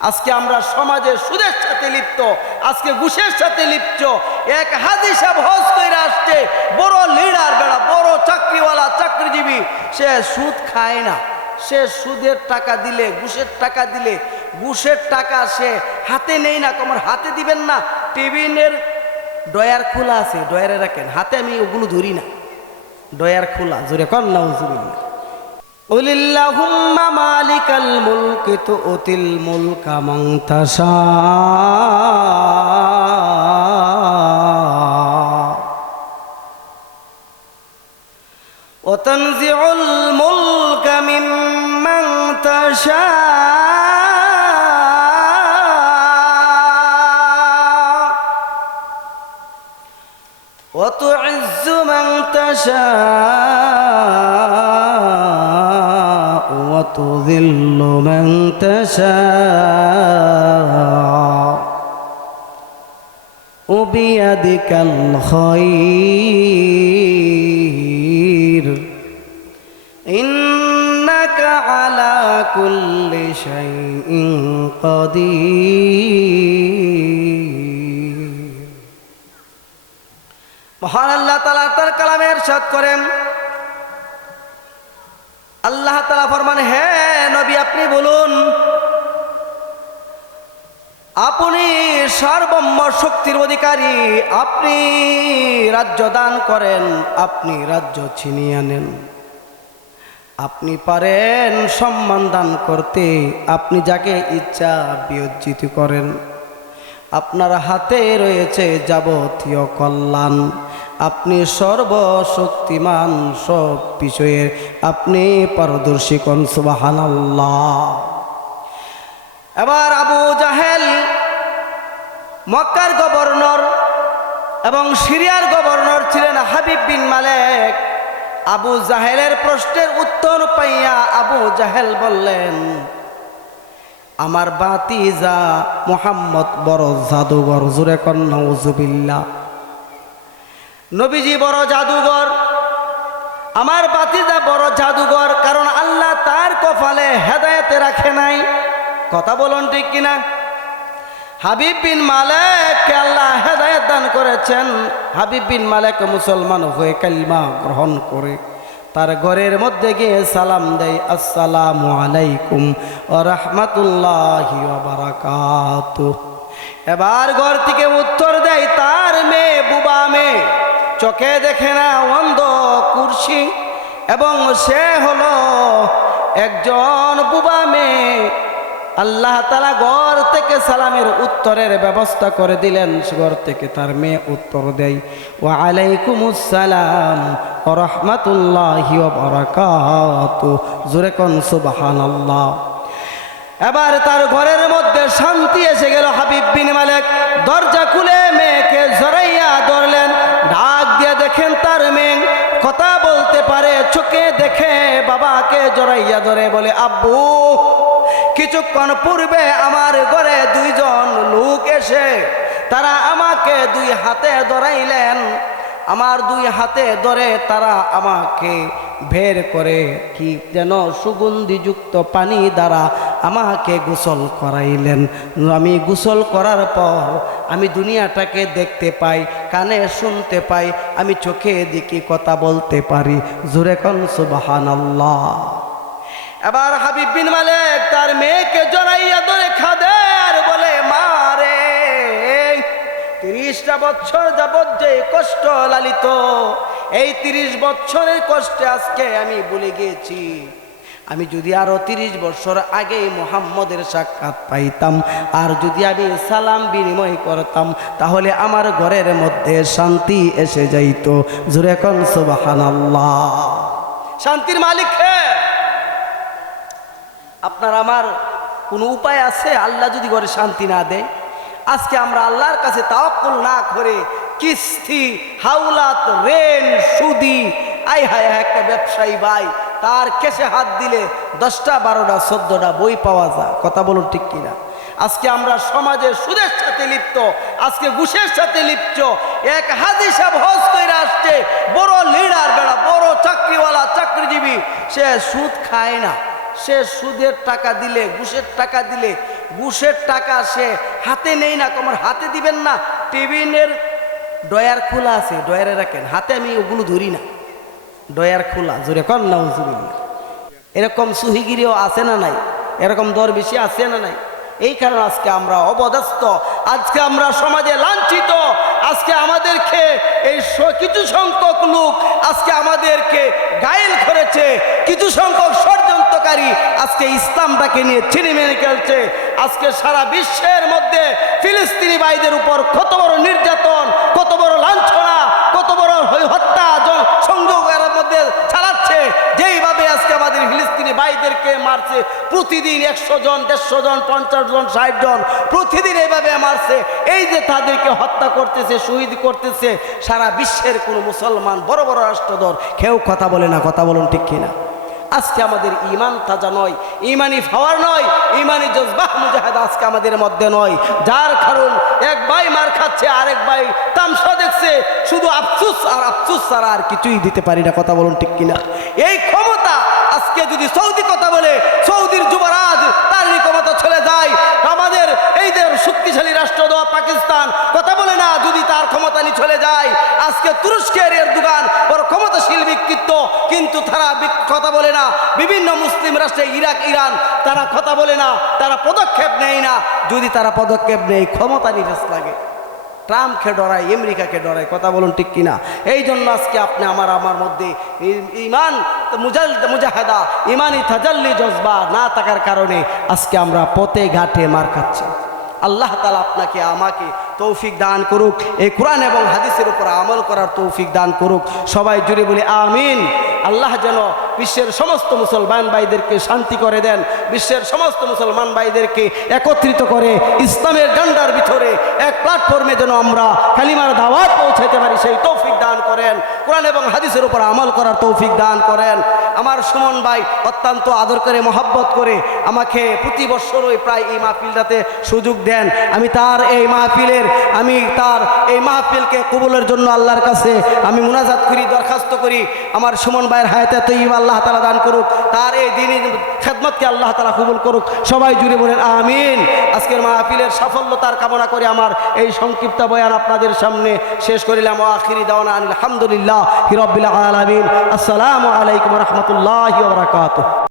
আজকে আমরা সমাজে সুদের সাথে লিপ্ত, আজকে ঘুষের সাথে লিপ্ত। এক হাজি সাহেব হজ কইরা আসছে, বড় লিডার বেড়া, বড় চাকরিওয়ালা, চাকরিজীবী, সে সুদ খায় না। সে সুদের টাকা দিলে, ঘুষের টাকা দিলে, ঘুষের টাকা সে হাতে নেই না। তোমার হাতে দিবেন না, টেবিলের ডয়ার খোলা আছে, ডয়ারে রাখেন, হাতে আমি ওগুলো ধরি না, ডয়ার খোলা। জোরে কর নাউজুবিল্লাহ। উলিল্লাহুম্মা মালিকাল মুলকি তুতিল মুলকা মান তাশা ওয়া তানজিউল মুলকা মিম্মান তাশা ওয়া তুইজ্জু মান তাশা وتذل من تشاء وبيدك الخير إنك على كل شيء قدير। মহান আল্লাহ তাআলা তার কালামে ইরশাদ করেন, আল্লাহ তাআলা ফরমান, হে নবী আপনি বলুন, আপনি সার্বভৌম শক্তির অধিকারী, আপনি রাজ্য দান করেন, আপনি রাজ্য ছিনিয়ে আনেন, আপনি পারেন সম্মান দান করতে, আপনি যাকে ইচ্ছা বিয়োজিত করেন, আপনার হাতে রয়েছে যাবতীয় কল্যাণ, আপনি সর্বশক্তিমান, সব বিষয়ে আপনি পারদর্শী। কোন সুবহানাল্লাহ। এবার আবু জাহেল, মক্কার গভর্নর এবং সিরিয়ার গভর্নর ছিলেন হাবিব বিন মালেক। আবু জাহেলের প্রশ্নের উত্তর পাইয়া আবু জাহেল বললেন, আমার ভাতিজা মুহাম্মদ বড় জাদুঘর। জোরে কর নাউজুবিল্লাহ। নবীজি বড় জাদুঘর, আমার ভাতিজা বড় জাদুঘর, কারণ আল্লাহ তার কপালে হেদায়েতে রাখে নাই। কথা বলুন ঠিক কিনা? হাবিব বিন মালেককে আল্লাহ হেদায়েত দান করেছেন। হাবিব বিন মালেক মুসলমান হয়ে কালিমা গ্রহণ করে তার ঘরের মধ্যে গিয়ে সালাম দেয়, আসসালামু আলাইকুম ওয়া রাহমাতুল্লাহি ওয়া বারাকাতুহু। এবার ঘর থেকে উত্তর দেয় তার মেয়ে, বুবা মেয়ে, চোখে দেখে না, অন্ধ, কুরসি, এবং সে হলো একজন বুবা মেয়ে। আল্লাহ তাআলা ঘর থেকে সালামের উত্তরের ব্যবস্থা করে দিলেন। ঘর থেকে তার মেয়ে উত্তর দেয়, ওয়া আলাইকুমুস সালাম ওয়া রাহমাতুল্লাহি ওয়া বারাকাতুহু। জোরে কোন সুবহানাল্লাহ। এবার তার ঘরের মধ্যে শান্তি এসে গেল। হাবিব বিন মালেক দরজা খুলে মেয়েকে জড়াইয়া ধরলেন, ডাক দিয়ে দেখেন তার মেয়ে কথা বলতে পারে, চোখে দেখে বাবাকে জড়াইয়া ধরে বলে, আব্বু, কিছুক্ষণ পূর্বে আমার ঘরে দুইজন লোক এসে তারা আমাকে দুই হাতে ধরাইলেন, আমার দুই হাতে ধরে তারা আমাকে বের করে কি যেন সুগন্ধিযুক্ত পানি দ্বারা আমাকে গোসল করাইলেন। আমি গোসল করার পর আমি দুনিয়াটাকে দেখতে পাই, কানে শুনতে পাই, আমি চোখে দেখি, কথা বলতে পারি। জোরে কোন সুবহানাল্লাহ। এবার হাবিব বিন মালেক তার মেয়েকে জড়াইয়া ধরে খাদে আর বলে, মা রে, 30টা বছর যাবৎ যে কষ্ট লালিত, এই 30 বছরের কষ্টে আজকে আমি ভুলে গিয়েছি। আমি যদি আরো 30 বছর আগেই মুহাম্মদের সাক্ষাৎ পাইতাম, আর যদি আমি সালাম বিনিময় করতাম, তাহলে আমার ঘরের মধ্যে শান্তি এসে যাইত। জোরে কোন সুবহানাল্লাহ। শান্তির মালিক কে? আপনার আমার কোনো উপায় আছে? আল্লাহ যদি ঘরে শান্তি না দেয়, আজকে আমরা আল্লাহর কাছে তাওয়াক্কুল না করে কিস্তি, হাওলাত, ঋণ, সুদি, আই হায়, একটা ব্যবসায়ী ভাই তার কেসে হাত দিলে 10টা 12টা 14টা বই পাওয়া যায়। কথা বলুন ঠিক কিনা? আজকে আমরা সমাজে সুদের সাথে লিপ্ত, আজকে ঘুষের সাথে লিপ্ত। এক হাজি সাহেব হজ কইরা আসছে, বড় লিডার বেড়া, বড় চাকরিওয়ালা, চাকরিজীবী, সে সুদ খায় না। সে সুদের টাকা দিলে, ঘুষের টাকা দিলে, ঘুষের টাকা সে হাতে নেই না, আমার হাতে দিবেন না, টেবিলের ডয়ার খোলা আছে, ডয়ারে রাখেন, হাতে আমি ওগুলো ধরি না, ডয়ার খোলা, জোরে কর না হুজুরিল্লাহ। এরকম সুহিগিরিও আছে না নাই? এরকম দরবেশি আছে না নাই? এই কারণে আজকে আমরা অবদস্ত, আজকে আমরা সমাজে লাঞ্ছিত, আজকে আমাদেরকে এই কিছু সংখ্যক লোক আজকে আমাদেরকে গায়েল করেছে, কিছু সংখ্যক ষড়যন্ত্রকারী আজকে ইসলামটাকে নিয়ে ছিনিমিনি খেলছে। আজকে সারা বিশ্বের মধ্যে ফিলিস্তিনি ভাইদের উপর কত বড় নির্যাতন, কত বড় লাঞ্ছনা, কত বড় হত্যা সংযোগের মধ্যে চালাচ্ছে, যেইভাবে আজকে আমাদের ফিলিস্তিনি ভাইদেরকে মারছে, প্রতিদিন 100 জন, 150 জন, 50 জন, 60 জন প্রতিদিন এইভাবে মারছে। এই যে তাদেরকে হত্যা করতেছে, শহীদ করতেছে, সারা বিশ্বের কোনো মুসলমান বড় বড় রাষ্ট্রদর কেউ কথা বলে না। কথা বলুন ঠিক কিনা? আজকে আমাদের ইমান তাজা নয়, ইমানি পাওয়ার নয়, ইমানি জজবাহ মুজাহিদ আজকে আমাদের মধ্যে নয়, যার কারণ এক ভাই মার খাচ্ছে, আরেক ভাই তামসা দেখছে, শুধু আফসুস আর আফসুস ছাড়া আর কিছুই দিতে পারি না। কথা বলুন ঠিক কিনা? এই ক্ষমতা আজকে যদি সৌদি কথা বলে, সৌদির যুবরাজ তার ক্ষমতা চলে যায়, আমাদের এই যে শক্তিশালী রাষ্ট্র পাকিস্তান কথা বলে না, যদি তার ক্ষমতা নিয়ে চলে যায়, আজকে তুরস্কের এরদোগান বড় ক্ষমতাশীল ব্যক্তিত্ব, কিন্তু তারা কথা বলে না। বিভিন্ন মুসলিম রাষ্ট্রে ইরাক, ইরান তারা কথা বলে না, তারা পদক্ষেপ নেয় না। যদি তারা পদক্ষেপ নেয়, ক্ষমতা নিরাশ লাগে, ট্রাম্পকে ডরায়, আমেরিকাকে ডরায়। কথা বলুন ঠিক কিনা? এই জন্য আজকে আপনি আমার মধ্যে ইমান মুজাহাদা, ইমানি তাজাল্লি জজবা না থাকার কারণে আজকে আমরা পথে ঘাটে মার খাচ্ছি। আল্লাহ তাআলা আপনাকে আমাকে তৌফিক দান করুক, এই কোরআন এবং হাদিসের উপর আমল করার তৌফিক দান করুক। সবাই জুড়ে বলি আমিন। আল্লাহ যেন বিশ্বের সমস্ত মুসলমান ভাইদেরকে শান্তি করে দেন, বিশ্বের সমস্ত মুসলমান ভাইদেরকে একত্রিত করে ইসলামের ডান্ডার ভিতরে এক প্ল্যাটফর্মে যেন আমরা কালিমার দাওয়াত পৌঁছাতে পারি, সেই তৌফিক দান করেন। কোরআন এবং হাদিসের উপর আমল করার তৌফিক দান করেন। আমার সুমন ভাই অত্যন্ত আদর করে, মহব্বত করে আমাকে প্রতি বছরই প্রায় এই মাহফিলটাতে সুযোগ দেন। আমি তার এই মাহফিলকে কবুলের জন্য আল্লাহর কাছে আমি মুনাজাত করি, দরখাস্ত করি। আমার সুমন ভাইয়ের হায়াতে তৈয়ব আল্লাহ তাআলা দান করুক, তার এই দ্বীনি খেদমতকে আল্লাহ তাআলা কবুল করুক। সবাই জুড়ে বলেন আমিন। আজকের মাহফিলের সাফল্যতার কামনা করে আমার এই সংক্ষিপ্ত বয়ান আপনাদের সামনে শেষ করিলাম। আখিরি দাওয়ানা আলহামদুলিল্লাহি রাব্বিল আলামিন। আসসালামু আলাইকুম ওয়া রাহমাতুল্লাহি ওয়া বারাকাতুহু।